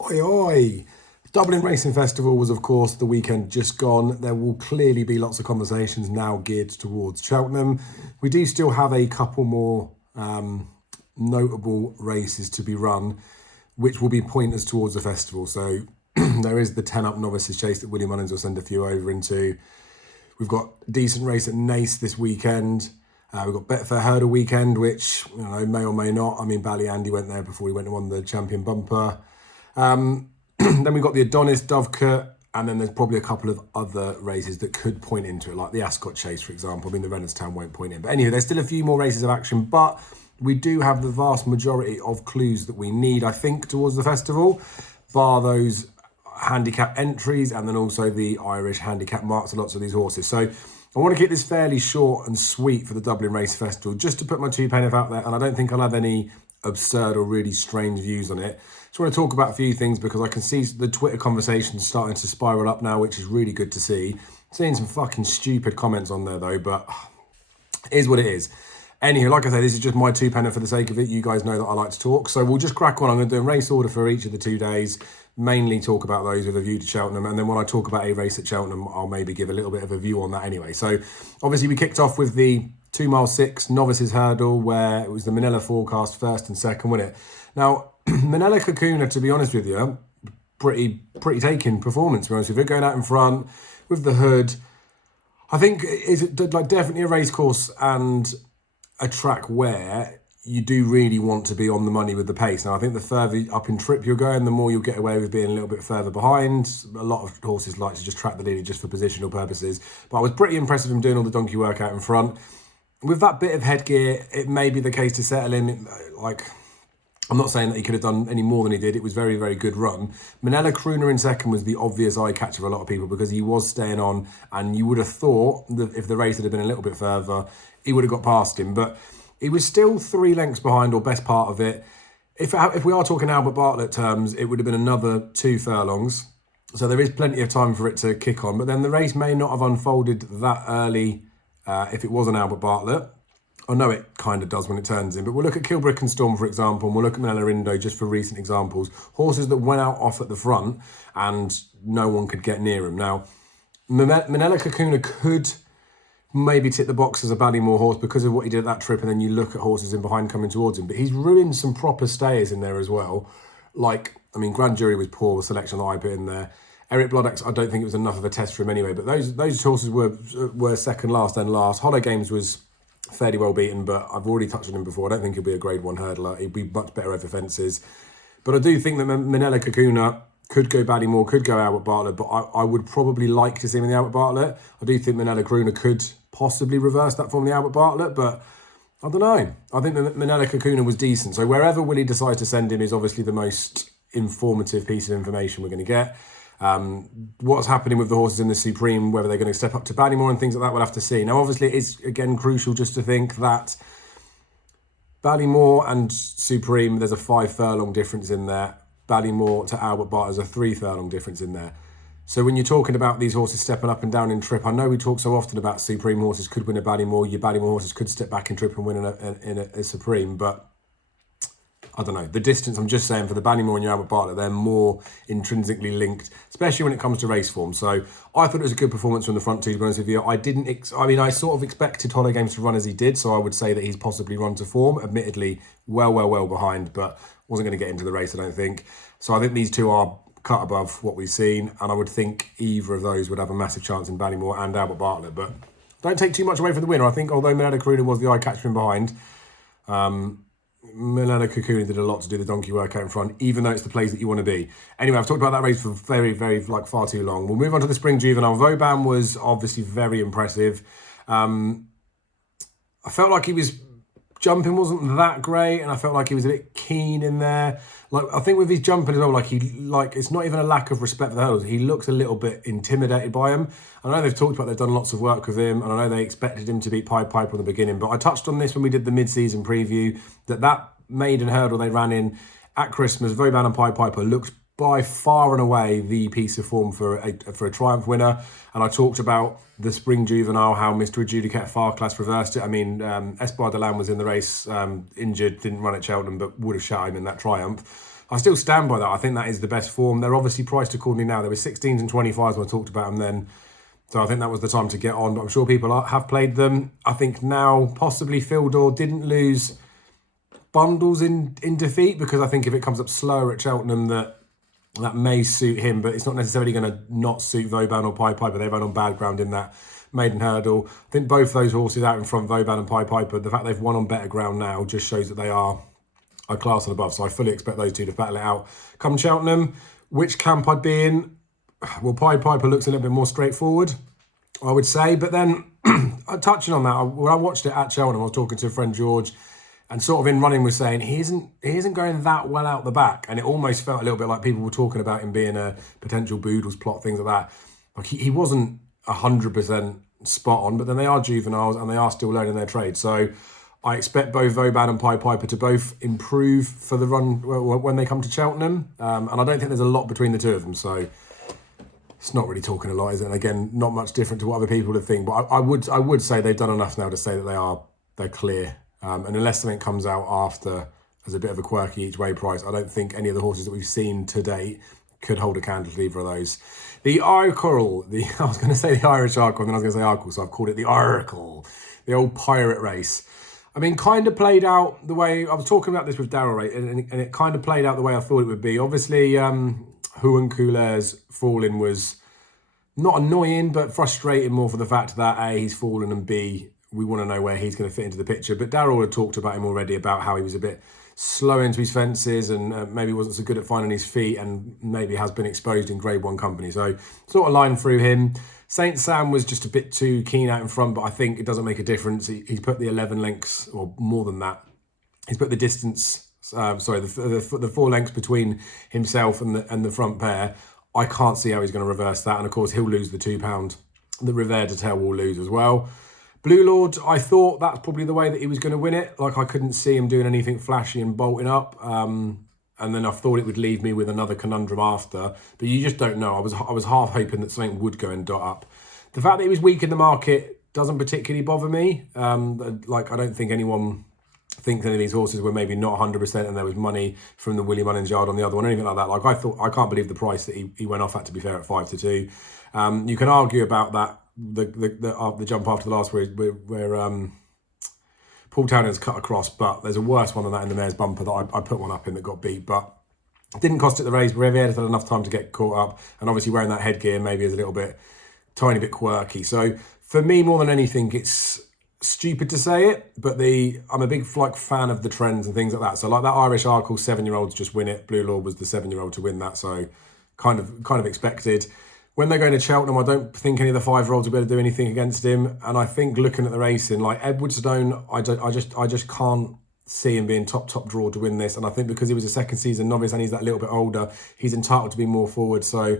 Oi, oi. Dublin Racing Festival was, of course, the weekend just gone. There will clearly be lots of conversations now geared towards Cheltenham. We do still have a couple more notable races to be run, which will be pointers towards the festival. So there is the 10 up novices chase that William Mullins will send a few over into. We've got a decent race at Nace this weekend. We've got Betfair Hurdle weekend, which may or may not. I mean, Ballyandy went there before he went and won the champion bumper. Then we've got the Adonis Dovecote, and then there's probably a couple of other races that could point into it, like the Ascot Chase, for example. I mean, the Reynolds won't point in. But anyway, there's still a few more races of action, but we do have the vast majority of clues that we need, I think, towards the festival, bar those handicap entries and then also the Irish handicap marks of lots of these horses. So I want to keep this fairly short and sweet for the Dublin Race Festival, just to put my 2 pence out there, and I don't think I'll have any absurd or really strange views on it. Just want to talk about a few things because I can see the Twitter conversation starting to spiral up now, which is really good to see. Seeing some fucking stupid comments on there though, but it is what it is. Anywho, like I say, this is just my 2 pence for the sake of it. You guys know that I like to talk, so we'll just crack on. I'm going to do a race order for each of the 2 days, mainly talk about those with a view to Cheltenham, and then when I talk about a race at Cheltenham, I'll maybe give a little bit of a view on that anyway. So obviously we kicked off with the 2 mile 6 novices hurdle, where it was the Manila forecast first and second, wasn't it? Now, Manila Kakuna, to be honest with you, pretty taking performance, to be honest with you. Going out in front with the hood, I think is like definitely a race course and a track where you do really want to be on the money with the pace. Now, I think the further up in trip you're going, the more you'll get away with being a little bit further behind. A lot of horses like to just track the lead just for positional purposes. But I was pretty impressed with him doing all the donkey work out in front. With that bit of headgear, it may be the case to settle him. I'm not saying that he could have done any more than he did. It was very, very good run. Manila Crooner in second was the obvious eye catch of a lot of people because he was staying on, and you would have thought that if the race had been a little bit further, he would have got past him. But he was still 3 lengths behind, or best part of it. If we are talking Albert Bartlett terms, it would have been another 2 furlongs. So there is plenty of time for it to kick on. But then the race may not have unfolded that early if it was an Albert Bartlett. I know it kind of does when it turns in, but we'll look at Kilbrick and Storm, for example, and we'll look at Manila Indo just for recent examples. Horses that went out off at the front and no one could get near him. Now, Manila Kakuna could maybe tick the box as a Ballymore horse because of what he did at that trip, and then you look at horses in behind coming towards him, but he's ruined some proper stayers in there as well. Grand Jury was poor, the selection that I put in there. Eric Bloodaxe, I don't think it was enough of a test for him anyway, but those horses were second last, then last. Hollow Games was fairly well beaten, but I've already touched on him before. I don't think he'll be a grade 1 hurdler. He'd be much better over fences. But I do think that Manila Kakuna could go Ballymore, could go Albert Bartlett, but I would probably like to see him in the Albert Bartlett. I do think Manila Kakuna could possibly reverse that form in the Albert Bartlett, but I don't know. I think that Manila Kakuna was decent. So wherever Willie decides to send him is obviously the most informative piece of information we're going to get. What's happening with the horses in the Supreme, whether they're going to step up to Ballymore and things like that, we'll have to see. Now, obviously, it is, again, crucial just to think that Ballymore and Supreme, there's a 5 furlong difference in there. Ballymore to Albert Bartlett, there's a 3 furlong difference in there. So when you're talking about these horses stepping up and down in trip, I know we talk so often about Supreme horses could win a Ballymore, your Ballymore horses could step back in trip and win in a Supreme, but I don't know, the distance, I'm just saying, for the Ballymore and your Albert Bartlett, they're more intrinsically linked, especially when it comes to race form. So I thought it was a good performance from the front 2, to be honest with you. I sort of expected Hollow Games to run as he did, so I would say that he's possibly run to form, admittedly well behind, but wasn't going to get into the race, I don't think. So I think these 2 are cut above what we've seen, and I would think either of those would have a massive chance in Ballymore and Albert Bartlett, but don't take too much away from the winner. I think although Manila Karuna was the eye catch from behind, Manila Kakuna did a lot to do the donkey work out in front, even though it's the place that you want to be. Anyway, I've talked about that race for very, very, far too long. We'll move on to the Spring Juvenile. Vauban was obviously very impressive. I felt like he was jumping wasn't that great, and I felt like he was a bit keen in there. I think with his jumping as well, it's not even a lack of respect for the hurdles. He looks a little bit intimidated by him. I know they've talked about they've done lots of work with him, and I know they expected him to beat Pied Piper in the beginning, but I touched on this when we did the mid-season preview, that maiden hurdle they ran in at Christmas, Vauban and Pied Piper, looked by far and away the piece of form for a Triumph winner. And I talked about the Spring Juvenile, how Mr. Adjudicate Far Class reversed it. I mean, Espoir de Lam was in the race, injured, didn't run at Cheltenham, but would have shot him in that Triumph. I still stand by that. I think that is the best form. They're obviously priced accordingly now. There were 16s and 25s when I talked about them then. So I think that was the time to get on. But I'm sure people have played them. I think now possibly Fildor didn't lose bundles in defeat, because I think if it comes up slower at Cheltenham, that may suit him, but it's not necessarily going to not suit Vauban or Pied Piper. They run on bad ground in that maiden hurdle. I think both those horses out in front, Vauban and Pied Piper, the fact they've won on better ground now just shows that they are a class and above. So I fully expect those two to battle it out. Come Cheltenham, which camp I'd be in? Well, Pied Piper looks a little bit more straightforward, I would say. But then, touching on that, when I watched it at Cheltenham, I was talking to a friend, George, and sort of in running was saying he isn't going that well out the back. And it almost felt a little bit like people were talking about him being a potential Boodles plot, things like that. Like he wasn't 100% spot on, but then they are juveniles and they are still learning their trade. So I expect both Vauban and Pied Piper to both improve for the run when they come to Cheltenham. And I don't think there's a lot between the two of them. So it's not really talking a lot, is it? And again, not much different to what other people would think. But I would say they've done enough now to say that they're clear. And unless something comes out after as a bit of a quirky each way price, I don't think any of the horses that we've seen to date could hold a candle to either of those. The Oracle, I was going to say the Irish Oracle, and then I was going to say Oracle, so I've called it the Oracle, the old pirate race. I mean, kind of played out the way, I was talking about this with Darryl, right, and it kind of played out the way I thought it would be. Obviously, Huon Couleur's falling was not annoying, but frustrating more for the fact that A, he's fallen, and B, we want to know where he's going to fit into the picture. But Darryl had talked about him already, about how he was a bit slow into his fences and maybe wasn't so good at finding his feet, and maybe has been exposed in Grade 1 company. So sort of line through him. Saint Sam was just a bit too keen out in front, but I think it doesn't make a difference. He's put the 11 lengths, or more than that. He's put the distance, the 4 lengths between himself and the front pair. I can't see how he's going to reverse that. And of course, he'll lose the £2 that Revere de Tel will lose as well. Blue Lord, I thought that's probably the way that he was going to win it. Like, I couldn't see him doing anything flashy and bolting up. And then I thought it would leave me with another conundrum after. But you just don't know. I was half hoping that something would go and dot up. The fact that he was weak in the market doesn't particularly bother me. Like, I don't think anyone thinks any of these horses were maybe not 100% and there was money from the Willie Mullins yard on the other one, anything like that. Like, I can't believe the price that he went off at, to be fair, at 5-2. You can argue about that. The jump after the last where Paul Townend's cut across, but there's a worse one than that in the mare's bumper that I put one up in that got beat, but it didn't cost it the race. Riviere had enough time to get caught up, and obviously wearing that headgear maybe is a little bit, tiny bit quirky. So for me, more than anything, it's stupid to say it, but I'm a big fan of the trends and things like that. So like that Irish Arkle, 7-year-olds just win it. Blue Lord was the 7-year-old to win that, so kind of expected. When they're going to Cheltenham, I don't think any of the 5-year-olds will be able to do anything against him. And I think looking at the racing, like Edwardstone, I just can't see him being top draw to win this. And I think because he was a second season novice and he's that little bit older, he's entitled to be more forward. So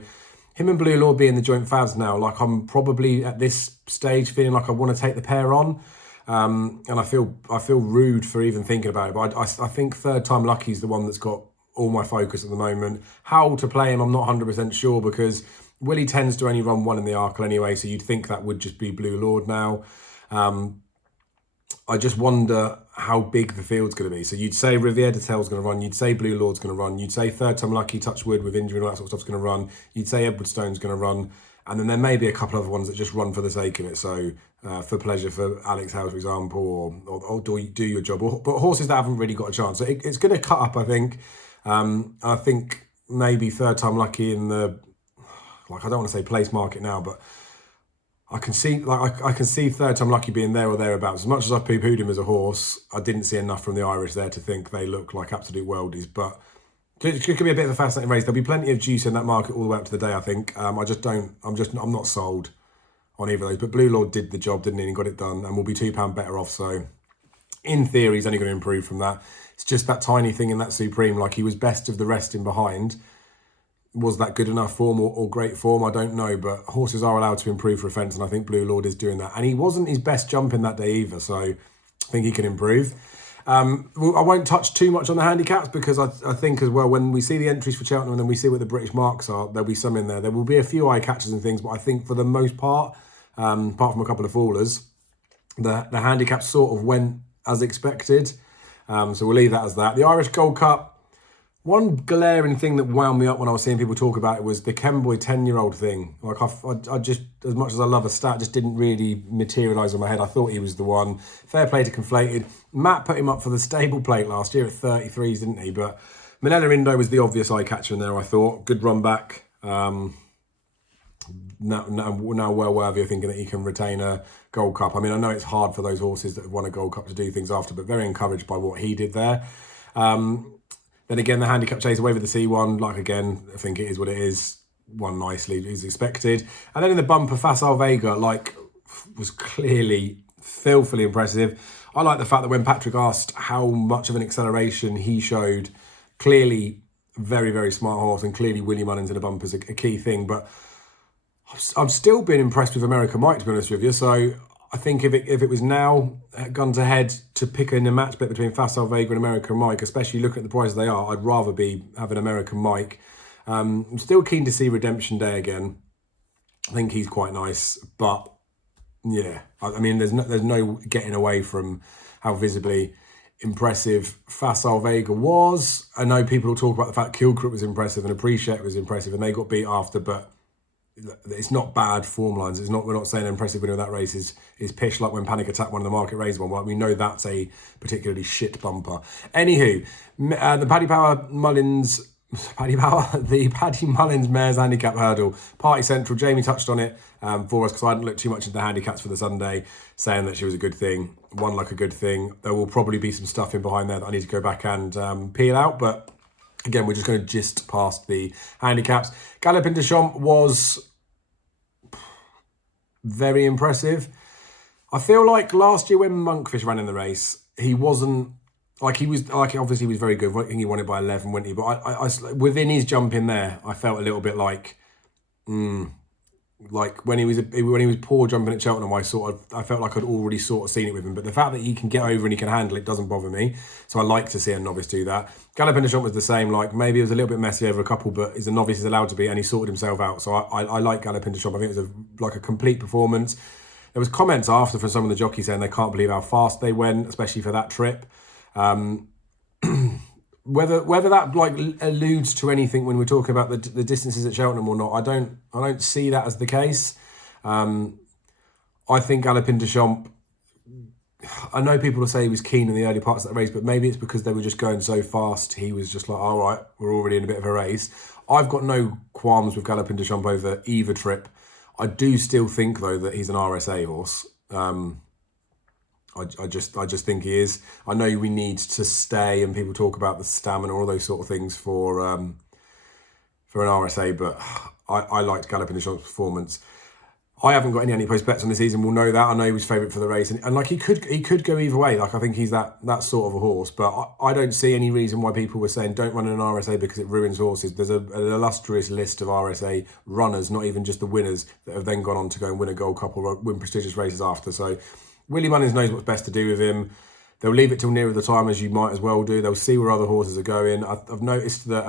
him and Blue Lord being the joint favs now, like, I'm probably at this stage feeling like I want to take the pair on. And I feel rude for even thinking about it. But I think Third Time Lucky is the one that's got all my focus at the moment. How to play him, I'm not 100% sure, because Willie tends to only run one in the Arkle anyway, so you'd think that would just be Blue Lord now. I just wonder how big the field's going to be. So you'd say Riviere de Tel's going to run, you'd say Blue Lord's going to run, you'd say Third Time Lucky, touch wood with injury and all that sort of stuff's going to run, you'd say Edwardstone's going to run, and then there may be a couple other ones that just run for the sake of it. So for pleasure for Alex Howe, for example, or do your job, but horses that haven't really got a chance. So it's going to cut up, I think. I think maybe Third Time Lucky in the, like, I don't want to say place market now, but I can see Third Time Lucky being there or thereabouts. As much as I've poo-pooed him as a horse, I didn't see enough from the Irish there to think they look like absolute worldies. But it could be a bit of a fascinating race. There'll be plenty of juice in that market all the way up to the day, I think. I'm not sold on either of those. But Blue Lord did the job, didn't he? And got it done, and will be £2 better off. So in theory, he's only going to improve from that. It's just that tiny thing in that Supreme, like, he was best of the rest in behind. Was that good enough form or great form? I don't know, but horses are allowed to improve for a fence, and I think Blue Lord is doing that. And he wasn't his best jumping that day either, so I think he can improve. I won't touch too much on the handicaps, because I think as well, when we see the entries for Cheltenham and then we see what the British marks are, there'll be some in there. There will be a few eye catchers and things, but I think for the most part, apart from a couple of fallers, the handicaps sort of went as expected. So we'll leave that as that. The Irish Gold Cup One glaring thing that wound me up when I was seeing people talk about it was the Kenboy 10-year-old thing. Like, I just, as much as I love a stat, just didn't really materialise in my head. I thought he was the one. Fair play to Conflated. Matt put him up for the stable plate last year at 33s, didn't he? But Manila Indo was the obvious eye catcher in there, I thought. Good run back. Now well worthy of thinking that he can retain a Gold Cup. I mean, I know it's hard for those horses that have won a Gold Cup to do things after, but very encouraged by what he did there. Then again, the handicap chase away with the C1, like again, I think it is what it is. Won nicely as expected. And then in the bumper, Facile Vega, like, was clearly filthily impressive. I like the fact that when Patrick asked how much of an acceleration he showed, clearly very, very smart horse, and clearly Willie Mullins in the bumper is a key thing. But I've still been impressed with American Mike, to be honest with you. So I think if it was now guns ahead to pick in a match bet between Facile Vega and American Mike, especially looking at the prices they are, I'd rather be having American Mike. I'm still keen to see Redemption Day again. I think he's quite nice, but yeah, I mean, there's no getting away from how visibly impressive Facile Vega was. I know people will talk about the fact Kilcrook was impressive and Appreciate was impressive, and they got beat after, but it's not bad form lines. We're not saying an impressive winner of that race is pish like when Panic Attack won the Market Race one. Well, we know that's a particularly shit bumper. Anywho, the Paddy Mullins Mares Handicap Hurdle, Party Central. Jamie touched on it for us because I hadn't looked too much into the handicaps for the Sunday, saying that she was a good thing, won like a good thing. There will probably be some stuff in behind there that I need to go back and peel out, but again, we're just going to gist past the handicaps. Galopin Des Champs was very impressive. I feel like last year when Monkfish ran in the race, he wasn't like he was like obviously he was very good. I think he won it by 11, wasn't he? But I within his jump in there, I felt a little bit like when he was poor jumping at Cheltenham, I felt like I'd already sort of seen it with him. But the fact that he can get over and he can handle it doesn't bother me. So I like to see a novice do that. Galopin Des Champs was the same. Like maybe it was a little bit messy over a couple, but as a novice is allowed to be, and he sorted himself out. So I like Galopin Des Champs. I think it was a complete performance. There was comments after from some of the jockeys saying they can't believe how fast they went, especially for that trip. Whether that like alludes to anything when we're talking about the distances at Cheltenham or not, I don't see that as the case. I think Galopin Des Champs, I know people will say he was keen in the early parts of that race, but maybe it's because they were just going so fast. He was just like, all right, we're already in a bit of a race. I've got no qualms with Galopin Des Champs over either trip. I do still think though that he's an RSA horse. I just think he is. I know we need to stay, and people talk about the stamina, all those sort of things for an RSA, but I liked Galopin Des Champs' performance. I haven't got any anti-post bets on the season. We'll know that. I know he was favourite for the race, and like he could go either way. Like I think he's that sort of a horse, but I don't see any reason why people were saying don't run an RSA because it ruins horses. There's an illustrious list of RSA runners, not even just the winners, that have then gone on to go and win a Gold Cup or win prestigious races after. So Willie Mullins knows what's best to do with him. They'll leave it till nearer the time, as you might as well do. They'll see where other horses are going. I've noticed that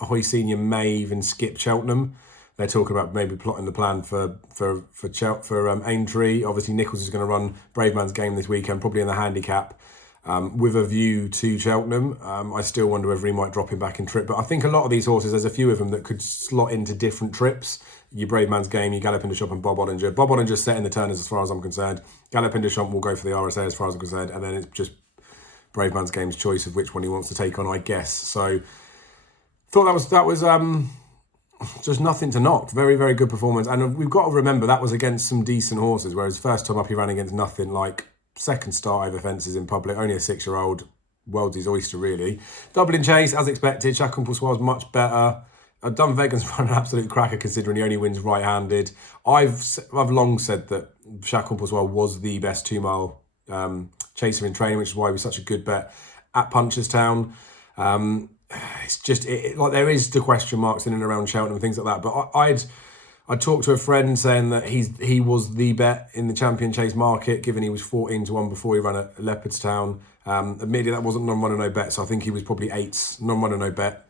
Ahoy Senior may even skip Cheltenham. They're talking about maybe plotting the plan for Aintree. Obviously, Nichols is going to run Brave Man's Game this weekend, probably in the handicap, with a view to Cheltenham. I still wonder whether he might drop him back in trip. But I think a lot of these horses, there's a few of them that could slot into different trips. Your Brave Man's Game, you Galopin Des Champs and Bob Oddinger. Bob Odinger's setting the turners as far as I'm concerned. Galopin Des Champs will go for the RSA as far as I'm concerned. And then it's just Brave Man's Game's choice of which one he wants to take on, I guess. So thought that was just nothing to knock. Very, very good performance. And we've got to remember that was against some decent horses, whereas first time up he ran against nothing. Like second start over fences in public, only a 6-year-old. World's his oyster, really. Dublin Chase, as expected. Chacun Pour Soi was much better. Dunvegan's run an absolute cracker considering he only wins right-handed. I've long said that Chacun Pour Soi was the best 2-mile chaser in training, which is why he was such a good bet at Punchestown. It's just like there is the question marks in and around Cheltenham and things like that. But I'd talked to a friend saying that he was the bet in the champion chase market, given he was 14-1 before he ran at Leopardstown. Admittedly, that wasn't non-runner no bet, so I think he was probably 8s non-runner no bet.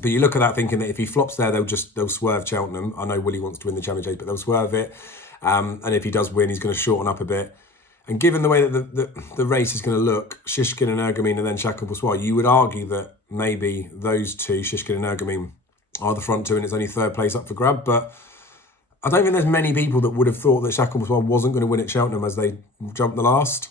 But you look at that thinking that if he flops there, they'll swerve Cheltenham. I know Willie wants to win the champion chase, but they'll swerve it. And if he does win, he's going to shorten up a bit. And given the way that the race is going to look, Shishkin and Ergamine and then Chacun Pour Soi, you would argue that maybe those two, Shishkin and Ergamine, are the front two and it's only third place up for grab. But I don't think there's many people that would have thought that Chacun Pour Soi wasn't going to win at Cheltenham as they jumped the last.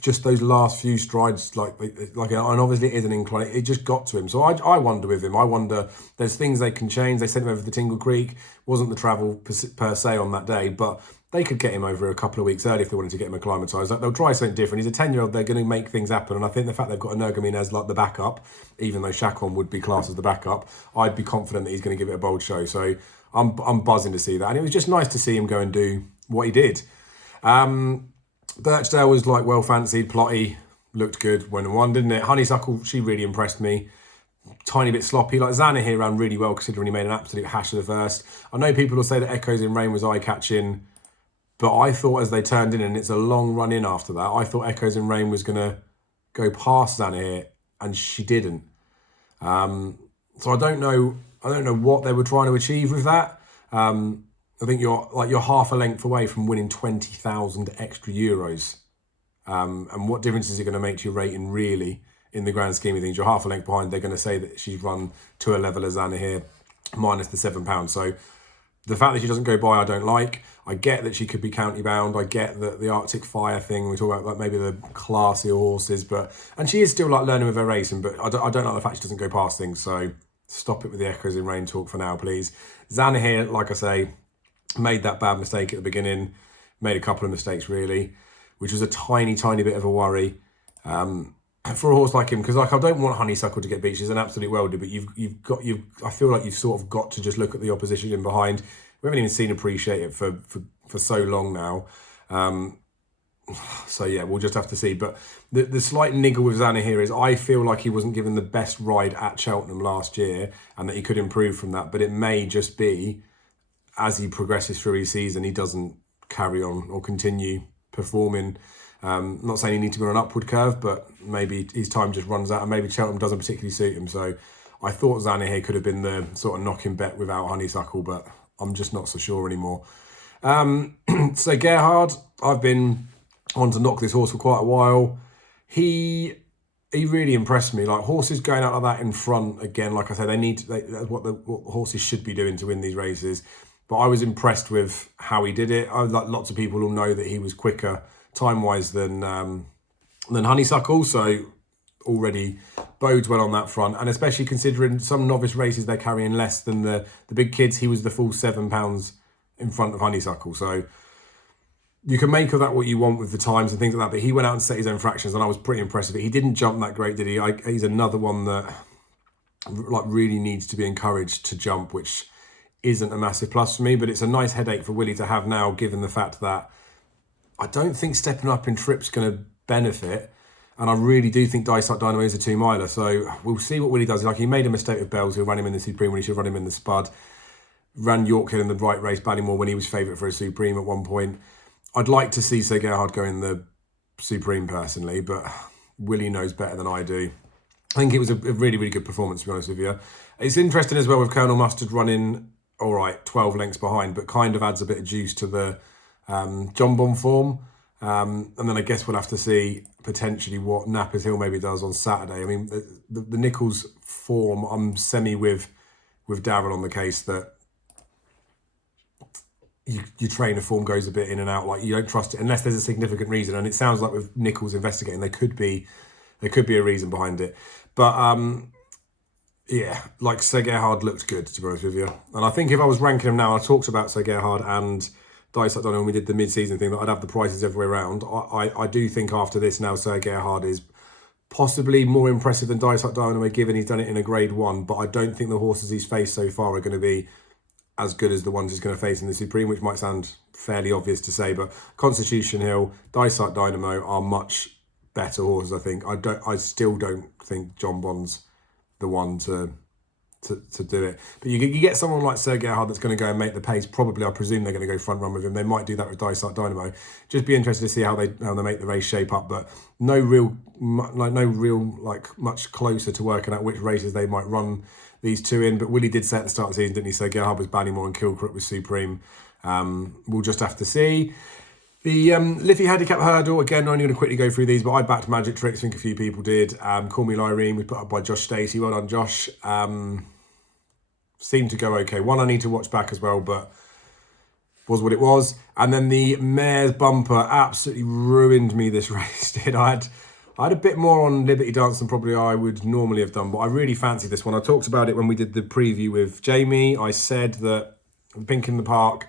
Just those last few strides, and obviously it is an incline, it just got to him. So I wonder with him, I wonder, there's things they can change. They sent him over the Tingle Creek, wasn't the travel per se on that day, but they could get him over a couple of weeks early if they wanted to get him acclimatised. Like, they'll try something different. He's a 10-year-old, they're going to make things happen. And I think the fact they've got Energamine as like the backup, even though Chacun would be classed as the backup, I'd be confident that he's going to give it a bold show. So I'm buzzing to see that. And it was just nice to see him go and do what he did. Birchdale was like well fancied, plotty, looked good, won, didn't it? Honeysuckle, she really impressed me. Tiny bit sloppy. Like Zana here ran really well considering he made an absolute hash of the first. I know people will say that Echoes in Rain was eye-catching, but I thought as they turned in, and it's a long run in after that, I thought Echoes in Rain was going to go past Zana here, and she didn't. So I don't know what they were trying to achieve with that. I think you're half a length away from winning 20,000 extra euros. And what difference is it going to make to your rating really in the grand scheme of things? You're half a length behind. They're going to say that she's run to a level as Anna here, minus the £7. So the fact that she doesn't go by, I don't like. I get that she could be county bound. I get that the Arctic Fire thing, we talk about like maybe the classier horses, and she is still like learning with her racing, but I don't like the fact she doesn't go past things. So stop it with the Echoes in Rain talk for now, please. Zana here, like I say, made that bad mistake at the beginning, made a couple of mistakes really, which was a tiny bit of a worry for a horse like him, because like I don't want Honeysuckle to get beat. She's an absolute welder, but I feel like you've sort of got to just look at the opposition in behind. We haven't even seen Appreciate it for so long now. So yeah, we'll just have to see. But the slight niggle with Zana here is I feel like he wasn't given the best ride at Cheltenham last year and that he could improve from that, but it may just be as he progresses through his season, he doesn't carry on or continue performing. Not saying he needs to be on an upward curve, but maybe his time just runs out and maybe Cheltenham doesn't particularly suit him. So I thought Zana here could have been the sort of knocking bet without Honeysuckle, but I'm just not so sure anymore. So Gerhard, I've been on to knock this horse for quite a while. He really impressed me. Like horses going out like that in front, again, like I said, that's what the horses should be doing to win these races. But I was impressed with how he did it. Like lots of people will know that he was quicker time-wise than Honeysuckle, so already bodes well on that front. And especially considering some novice races, they're carrying less than the big kids. He was the full £7 in front of Honeysuckle. So you can make of that what you want with the times and things like that. But he went out and set his own fractions, and I was pretty impressed with it. He didn't jump that great, did he? He's another one that like really needs to be encouraged to jump, which isn't a massive plus for me, but it's a nice headache for Willie to have now, given the fact that I don't think stepping up in trip's going to benefit, and I really do think Dysart Dynamo is a 2-miler, so we'll see what Willie does. Like, he made a mistake with Bells, who ran him in the Supreme when he should run him in the Spud, ran York Hill in the right race, Ballymore, when he was favourite for a Supreme at one point. I'd like to see Sir Gerhard go in the Supreme personally, but Willie knows better than I do. I think it was a really good performance, to be honest with you. It's interesting as well with Colonel Mustard running, all right, 12 lengths behind, but kind of adds a bit of juice to the John Bon form. And then I guess we'll have to see potentially what Nappers Hill maybe does on Saturday. I mean, the Nichols form, I'm semi with Darren on the case that your trainer form goes a bit in and out. Like, you don't trust it unless there's a significant reason. And it sounds like with Nichols investigating, there could be a reason behind it. But yeah, like Sir Gerhard looked good, to be honest with you. And I think if I was ranking them now, I talked about Sir Gerhard and Dysart Dynamo when we did the mid-season thing, that I'd have the prices everywhere around. I do think after this now, Sir Gerhard is possibly more impressive than Dysart Dynamo, given he's done it in a grade 1, but I don't think the horses he's faced so far are going to be as good as the ones he's going to face in the Supreme, which might sound fairly obvious to say, but Constitution Hill, Dysart Dynamo are much better horses, I think. I still don't think John Bond's the one to do it. But you get someone like Sir Gerhard that's going to go and make the pace. Probably, I presume they're going to go front run with him. They might do that with Dysart Dynamo. Just be interested to see how they make the race shape up. But no real much closer to working out which races they might run these two in. But Willie did say at the start of the season, didn't he? Sir Gerhard was Ballymore and Kilcrook was Supreme. We'll just have to see. The Liffey Handicap Hurdle, again, I'm only going to quickly go through these, but I backed Magic Tricks, I think a few people did. Call Me Lyrene was put up by Josh Stacey. Well done, Josh. Seemed to go okay. One I need to watch back as well, but was what it was. And then the Mare's Bumper absolutely ruined me this race, did I? had a bit more on Liberty Dance than probably I would normally have done, but I really fancied this one. I talked about it when we did the preview with Jamie. I said that Pink in the Park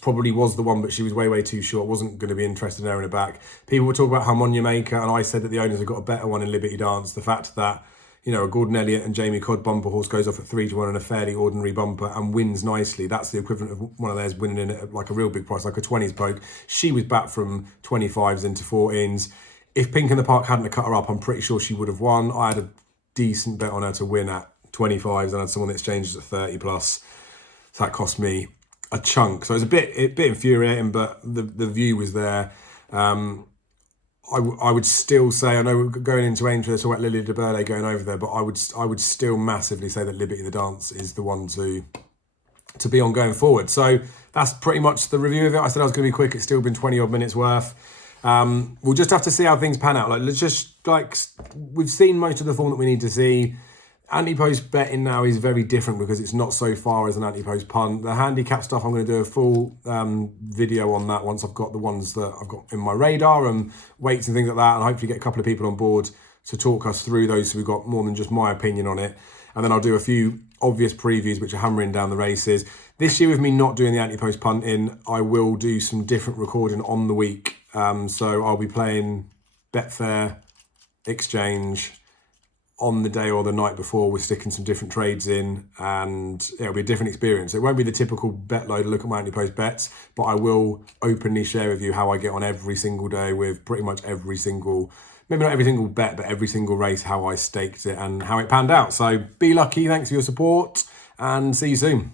probably was the one, but she was way too short. Wasn't going to be interested in her in the back. People were talking about Harmonia Maker, and I said that the owners have got a better one in Liberty Dance. The fact that, you know, a Gordon Elliott and Jamie Codd bumper horse goes off at 3-1 in a fairly ordinary bumper and wins nicely. That's the equivalent of one of theirs winning in at like a real big price, like a 20s poke. She was back from 25s into 14s. If Pink in the Park hadn't cut her up, I'm pretty sure she would have won. I had a decent bet on her to win at 25s and I had someone that exchanges at 30 plus. So that cost me a chunk. So it was a bit infuriating, but the view was there. I would still say, I know we're going into Aintree, so about Lily de Burley going over there, but I would still massively say that Liberty the Dance is the one to be on going forward. So that's pretty much the review of it. I said I was going to be quick. It's still been 20 odd minutes worth. We'll just have to see how things pan out. We've seen most of the form that we need to see. Anti-post betting now is very different because it's not so far as an anti-post punt. The handicap stuff, I'm going to do a full video on that once I've got the ones that I've got in my radar and weights and things like that, and hopefully get a couple of people on board to talk us through those so we've got more than just my opinion on it. And then I'll do a few obvious previews which are hammering down the races. This year with me not doing the anti-post punting, I will do some different recording on the week. So I'll be playing Betfair, Exchange, on the day or the night before. We're sticking some different trades in and it'll be a different experience. It won't be the typical bet load, look at my anti-post bets, but I will openly share with you how I get on every single day with pretty much every single, maybe not every single bet, but every single race, how I staked it and how it panned out. So be lucky, thanks for your support and see you soon.